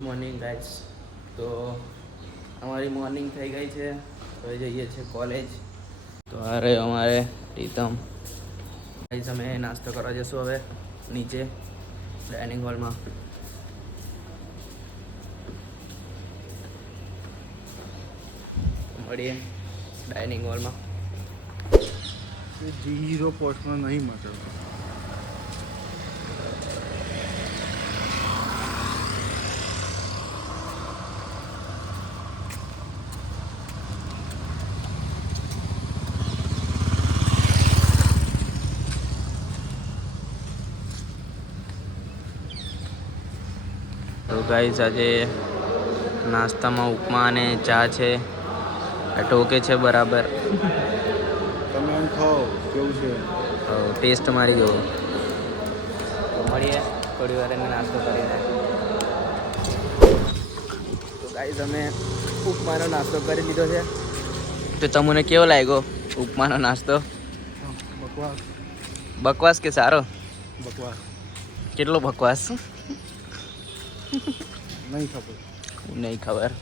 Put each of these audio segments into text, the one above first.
Morning guys, તો અમારી morning થઈ ગઈ છે. હવે જઈએ છીએ કોલેજ. તો અરે અમારે પ્રીતમ ગાઈસ, અમે નાસ્તો કરવા જઈશું હવે નીચે ડાઇનિંગ હોલમાં. મળીએ ડાઇનિંગ હોલમાં. 0 પોસ્ટમાં નહીં મળે. તો ગાઈસ, આજે નાસ્તામાં ઉપમા અને ચા છે. આ ટોકે છે બરાબર. તમે એમ ખાઓ કેવું છે? ટેસ્ટ મારી ગયો. તો મળીએ થોડી વાર એને નાસ્તો કરીને. તો ગાઈસ, અમે ઉપમાનો નાસ્તો કરી લીધો છે. તો તમને કેવો લાગ્યો ઉપમાનો નાસ્તો? બકવાસ. બકવાસ કે સારો? બકવાસ. કેટલો બકવાસ? નહીં ખબર. નહીં ખબર.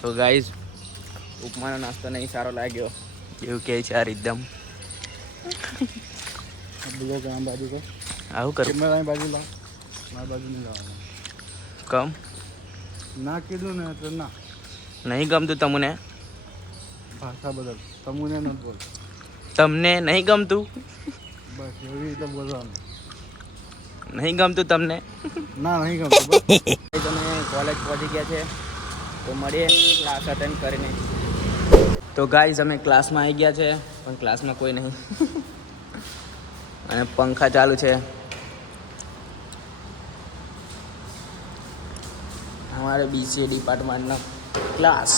તો ગાઈસ, ઉપમાનો નાસ્તો નહીં સારો લાગ્યો એવું કહે છે આ રીતમ. બોલો કે આમ બાજુ કર. આવું કરું મેં અહીં બાજુ લાવ. મારી બાજુ નહીં લાવવાનું. કમ ના કીધું ને તો ના. નહીં ગમતું તમને? ભાષા બદલ. તમુને નથી બોલ. તમને નહીં ગમતું? બસ એવી રીતે બોલવાનું. નહીં ગમતું તમને? ના નહીં ગમતું. બસ તમે કોલેજ પહોંચી ગયા છે. તો મળીએ ક્લાસ અટેન્ડ કરીને. તો ગાઈઝ, અમે ક્લાસમાં આવી ગયા છે, પણ ક્લાસમાં કોઈ નહીં. અને પંખા ચાલુ છે. અમારે બીસીએ ડિપાર્ટમેન્ટનો ક્લાસ.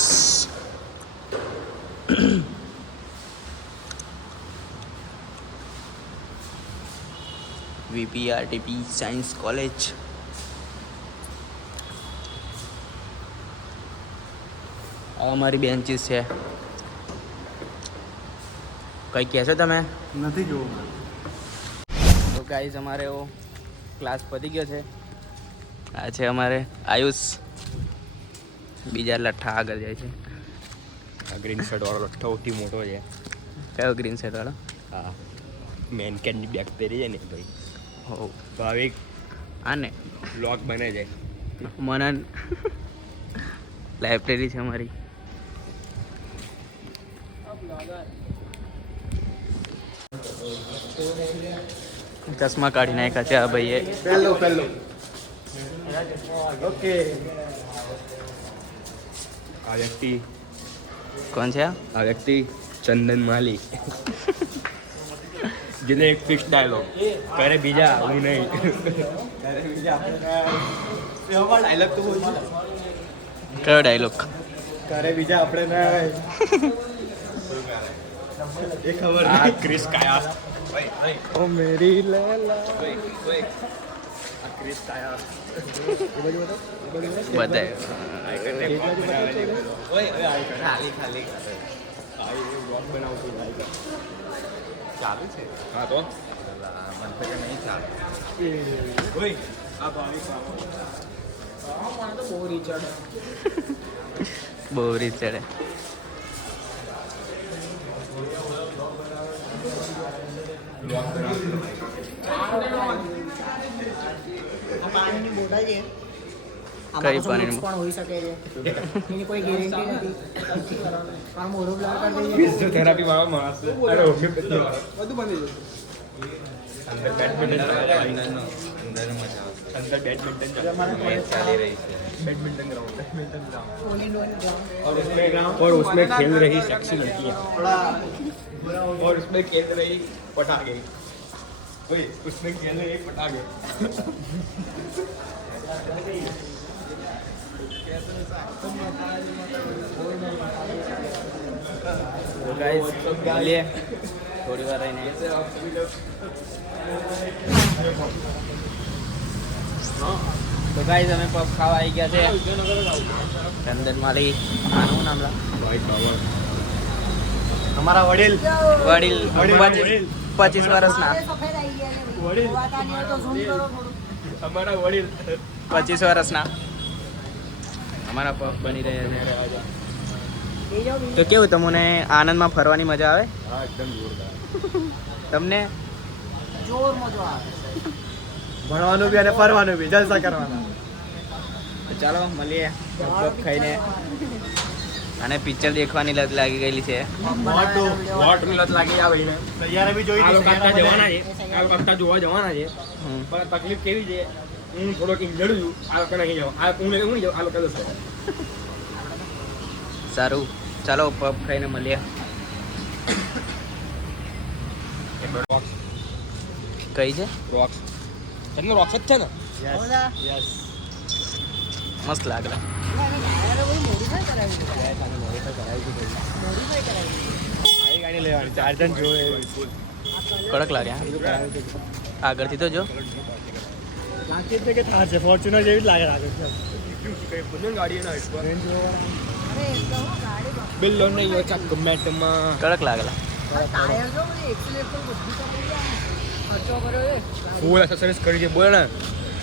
VPRTP science college. અમારી બેન્ચીસ છે. કંઈ કહેશો તમે? નથી જોવું. તો ગાઈઝ, અમારે એવો ક્લાસ પતી ગયો છે. આ છે અમારે આયુષ. બીજા લઠ્ઠા આગળ જાય છે. આ ગ્રીન શર્ટ વાળો લઠ્ઠો સૌથી મોટો છે. કયો ગ્રીન શર્ટ વાળો? હા, મેન કેનની બેગ પહેરી છે ને ભાઈ. હો, તો હવે એક આને બ્લોગ બને છે. મનન લાઇબ્રેરી છે અમારી. ચશ્મા કાઢી નાખ્યા છે આ ભાઈએ. પહેલો ઓકે. આ વ્યક્તિ કોણ છે? આ વ્યક્તિ ચંદન માલી. જેને એક ફિક્સ ડાયલોગ કરે બીજા હું નહીં. ડાયલોગ તો બોલ. કયો ડાયલોગ? કરે બીજા આપણે ના એ ખબર આ ક્રિસ કાયા. ઓ મેરી લેલા. આ ક્રિસ કાયા. બધાય ચાલુ છે. હા તો નહીં ચાલે. બહુ રીત ચડે. કઈ પાણી પણ હોઈ શકે છે એની કોઈ ગેરંટી નથી. પણ મોઢું બ્લર કરી દઈએ. ફિઝિયોથેરાપી વાળો માણસ છે. અરે હોમિયોપેથી વાળો. બધું બની જશે. અંદર બેડમિન્ટન અંદર बैडमिंटन चाली रही है. बैडमिंटन ग्राउंड और उसमें खेल रही सेक्सी लड़कियां और उसमें खेल रही पटाखे. उसमें खेल रही पटाखे. गाइस चलिए थोड़ी बार आने तो गाइस हमें पब खावा आई गया थे चंदन माली आનું નામ લા हमारा वडील 25 વર્ષના સફેદ આવી ગયા છે વડીલ જોવાતા નહીં હોય તો zoom કરો થોડું. અમારા વડીલ 25 વર્ષના અમારા પગ બની રહ્યા છે. બેસી જાઓ, તો કેવું તમને આનંદમાં ફરવાની મજા આવે? હા એકદમ જોરદાર. તમને જોર મજો આવે. ભણવાનું બી અને ફરવાનું બી જલસા કરવાના. તો ચાલો મળીએ પગ ખાઈને. અને પિક્ચર દેખવાની લત લાગી ગયેલી છે. વોટ મિલત લાગી આ ભાઈને. તૈયાર બી જોઈ આ લોકો હતી આટલા જવાના છે. આ લોકો આટલા જોવા જવાના છે. હમ. પણ તકલીફ કેવી છે? હું થોડોક ઇન્જર્ડ છું. આ લોકો નહીં જાવ. આ હું નહીં જાવ. આ લોકો જશે. સારું ચાલો પગ ખાઈને મળીએ. રોક્સ કઈ છે? રોક્સ તમને રોક્સ જ છે ને? બધા યસ. મસ્ત લાગે. એને ગાયરે બહુ modify કરાવી છે. Modify કરાવી છે. આવી ગાડી લેવાની 4 જણ જોવે એવી. કડક લાગે હા? આગળથી તો જો. લાગે છે કે થાર છે ફોર્ચ્યુનર જેવી જ લાગે છે. બધું ગાડી એના હિસ્સો. અરે એકદમ હો, ગાડી બાપ. બિલ્લો નહીં હોય ચાક મેટમાં. કડક લાગેલા. પણ ટાયર જો બધી accelerator બધું પકડી જાય. ખર્ચો કર્યો છે. ફૂલ એક્સરસાઇઝ કરી છે બોલે ને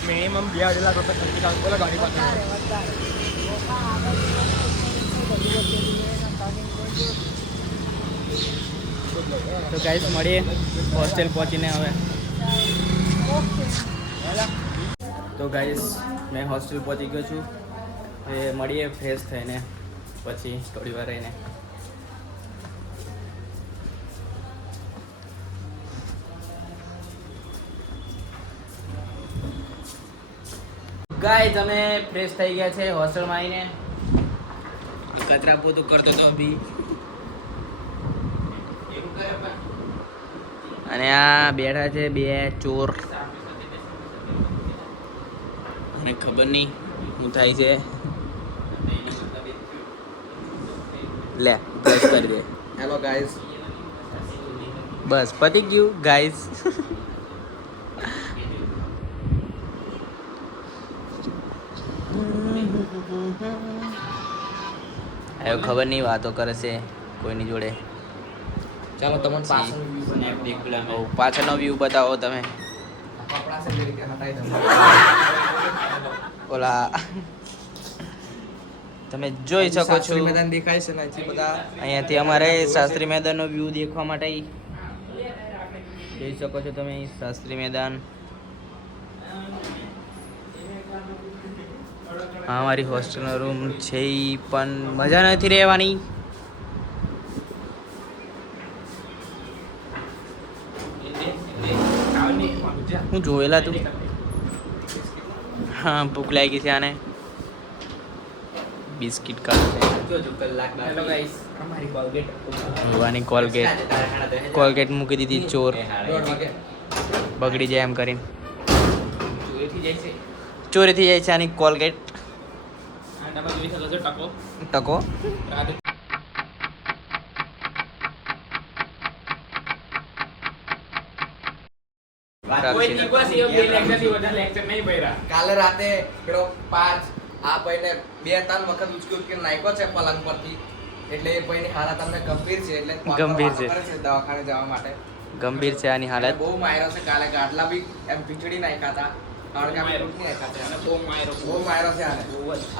મિનિમમ 2000 લાખ રૂપિયા ખર્ચી કામ બોલે ગાડી પાસે. વધારે. લોકા આગળ બધી વચ્ચે turning point જો. તો ગાઈસ મળીએ હોસ્ટેલ પહોંચીને હવે. તો ગાઈસ મેં હોસ્ટેલ પહોંચી ગયો છું. હવે મળીએ ફ્રેશ થઈને પછી થોડી વાર રહીને. ગાય તમે ફ્રેશ થઈ ગયા છે હોસ્ટેલમાં આવીને. કચરા પોતું કરતો તો અભી. અને આ બેઠા છે બે ચોર. અને ખબર નહીં શું થાય છે. લે બસ કરી દે. Hello guys. બસ પતી ગયું ગાઈસ. હવે ખબર નહીં વાતો કરે છે કોઈની જોડે. ચાલો તમને પાછળનો વ્યૂ બતાવો તમે. ઓલા તમે જોઈ શકો છો મેદાન દેખાય છે ને બધા અહીંયાથી અમારે શાસ્ત્રી મેદાનનો વ્યૂ દેખવા માટે જોઈ શકો છો તમે શાસ્ત્રી મેદાન. હા મારી હોસ્ટેલનો રૂમ છે ઈ પણ મજા નથી રહેવાની. હું જોયેલા તું. હા ભૂખ લાગી છે આને. બિસ્કિટ હેલો ગાઈસ અમારી કોલગેટ જોવાની કોલગેટ મૂકી દીધી ચોર. બગડી જાય એમ કરીને ચોરી થઈ જાય છે આની કોલગેટ. તમે જોઈ શકો છો ટકો ટકો કાલે રાતે પેલો 5 આ ભાઈને 2-3 વખત ઉચકી નાખ્યો છે પલંગ પરથી એટલે એ ભાઈની હાલત અમને ગંભીર છે એટલે ગંભીર છે. કરે છે દવાખાને જવા માટે. ગંભીર છે આની હાલત. બહુ માર્યો છે કાલે ગાટલા બી એમ પીછડી નાખ્યા હતા કારણ કે આપણે તૂટ નહીં નાખ્યા હતા. બહુ માર્યો છે આને.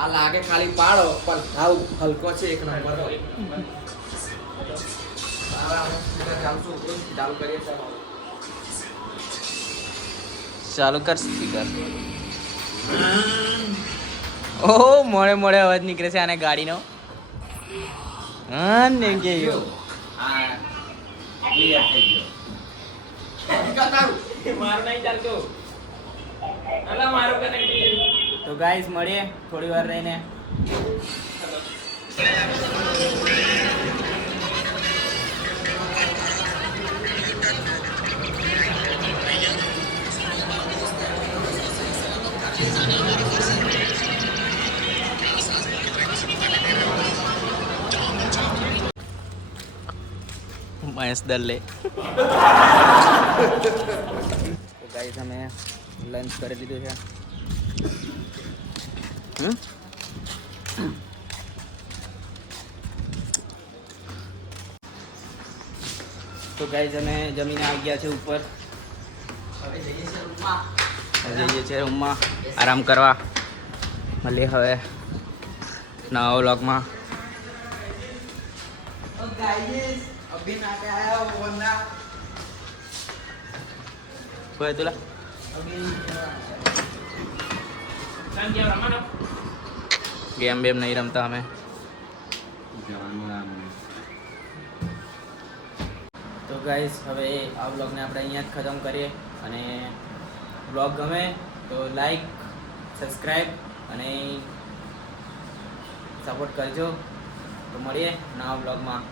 આ લાગે ખાલી પાડો પણ હાવ હલકો છે એક નંબર. હવે અમે સીધા ચાલશું ચાલુ કરીએ છીએ. ચાલુ કર સ્પીકર. ઓહો મોડે મોડે અવાજ નીકળે છે આને ગાડીનો. હા ને કે યો હા ક્લિયર થઈ ગયો. તો ગાઈસ મળીએ થોડી વાર રહીને. મહેશ દલ્લે. તો ગાઈસ અમે લંચ કરી લીધું છે. તો ગાઈસ અમે જમીને આવી ગયા છે ઉપર. જઈએ છીએ રૂમમાં આરામ કરવા. મળીએ હવે નવા વ્લોગમાં. કોઈ તુલા ગેમ બેમ નહીં રમતા અમે. તો ગાઈસ હવે આ વ્લોગને આપણે અહીંયા જ ખતમ કરીએ. અને વ્લોગ ગમે તો લાઈક, સબસ્ક્રાઈબ અને સપોર્ટ કરજો. તો મળીએ નવા વ્લોગમાં.